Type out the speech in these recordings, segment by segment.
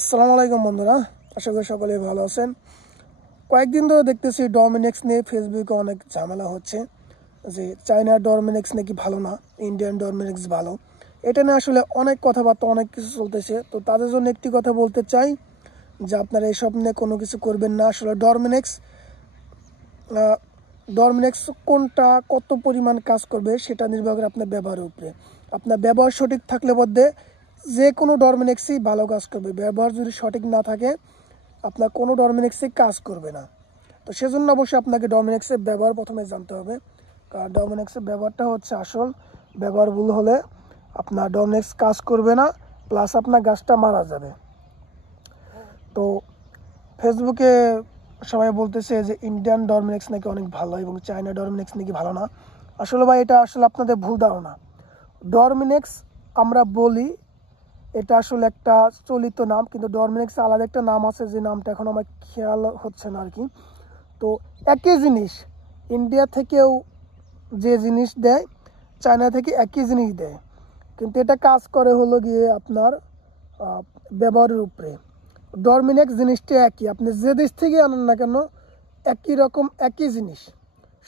আসসালামু আলাইকুম বন্ধুরা, আশা করি সকলেই ভালো আছেন। কয়েকদিন ধরে দেখতেছি ডমিনেক্স নিয়ে ফেসবুকে অনেক ঝামেলা হচ্ছে যে চায়নার ডমিনেক্স নাকি ভালো না, ইন্ডিয়ান ডমিনেক্স ভালো। এটা নিয়ে আসলে অনেক কথাবার্তা, অনেক কিছু চলতেছে। তো তাদের জন্য একটি কথা বলতে চাই যে আপনারা এইসব নিয়ে কোনো কিছু করবেন না। আসলে ডমিনেক্স কোনটা কত পরিমাণ কাজ করবে সেটা নির্ভর করে আপনার ব্যবহারের উপরে। আপনার ব্যবহার সঠিক থাকলে মধ্যে যে কোনো ডমিনেক্সই ভালো কাজ করবে। ব্যবহার যদি সঠিক না থাকে আপনার কোনো ডমিনেক্সই কাজ করবে না। তো সেজন্য অবশ্যই আপনাকে ডমিনেক্সের ব্যবহার প্রথমে জানতে হবে, কারণ ডমিনেক্সের ব্যবহারটা হচ্ছে আসল। ব্যবহার ভুল হলে আপনার ডমিনেক্স কাজ করবে না, প্লাস আপনার গাছটা মারা যাবে। তো ফেসবুকে সবাই বলতেছে যে ইন্ডিয়ান ডমিনেক্স নাকি অনেক ভালো এবং চায়না ডমিনেক্স নাকি ভালো না। আসলে ভাই, এটা আসলে আপনাদের ভুল ধারণা। ডমিনেক্স আমরা বলি, এটা আসলে একটা চলিত নাম, কিন্তু ডমিনেক্স আলাদা একটা নাম আছে, যে নামটা এখন আমার খেয়াল হচ্ছে না আর কি। তো একই জিনিস ইন্ডিয়া থেকেও যে জিনিস দেয়, চায়না থেকে একই জিনিস দেয়, কিন্তু এটা কাজ করে হলো গিয়ে আপনার ব্যবহারের উপরে। ডমিনেক্স জিনিসটা একই, আপনি যে দেশ থেকে আনেন না কেন একই রকম একই জিনিস,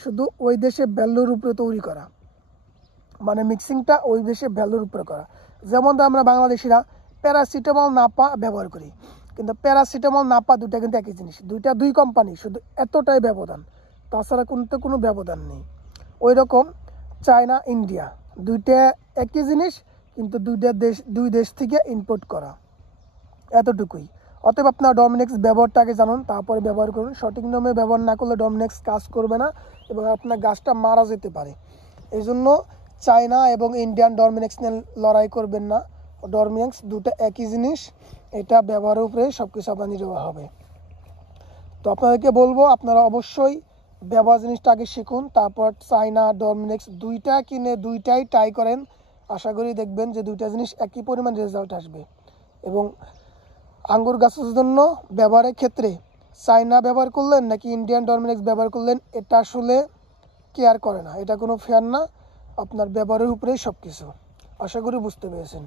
শুধু ওই দেশে ভ্যালুর উপরে তৈরি করা, মানে মিক্সিংটা ওই দেশে ভ্যালুর উপরে করা। যেমন আমরা বাংলাদেশিরা প্যারাসিটামল নাপা ব্যবহার করি, কিন্তু প্যারাসিটামল নাপা দুটা কিন্তু একই জিনিস, দুই কোম্পানি, শুধু এতটাই ব্যবধান, তাছাড়া কোনো ব্যবধান নেই। ওই রকম চায়না ইন্ডিয়া দুইটা একই জিনিস, কিন্তু দুই দেশ থেকে ইম্পোর্ট করা, এতটুকুই। অতএব আপনার ডমিনেক্স ব্যবহারটা আগে জানুন, তারপরে ব্যবহার করুন। সঠিক নিয়মে ব্যবহার না করলে ডমিনেক্স কাজ করবে না এবং আপনার গাছটা মারা যেতে পারে। এই জন্য চায়না এবং ইন্ডিয়ান ডমিনেক্স নিয়ে লড়াই করবেন না। ডমিনেক্স দুটো একই জিনিস, এটা ব্যবহারের উপরে সব কিছু আপনার নির্ভর হবে। তো আপনাদেরকে বলবো, আপনারা অবশ্যই ব্যবহার জিনিসটা আগে শিখুন, তারপর চায়না ডমিনেক্স দুইটা কিনে দুইটাই ট্রাই করেন। আশা করি দেখবেন যে দুইটা জিনিস একই পরিমাণ রেজাল্ট আসবে। এবং আঙ্গুর গাছের জন্য ব্যবহারের ক্ষেত্রে চায়না ব্যবহার করলেন নাকি ইন্ডিয়ান ডমিনেক্স ব্যবহার করলেন, এটা আসলে কেয়ার করে না, এটা কোনো ফেয়ার না। আপনার ব্যবহারের উপরেই সব কিছু। আশা করি বুঝতে পেরেছেন।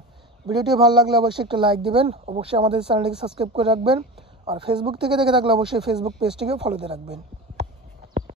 ভিডিওটি ভালো লাগলে অবশ্যই একটা লাইক দিবেন, অবশ্যই আমাদের চ্যানেলটিকে সাবস্ক্রাইব করে রাখবেন, আর ফেসবুক থেকে দেখে থাকলে অবশ্যই ফেসবুক পেজটিকে ফলোতে রাখবেন।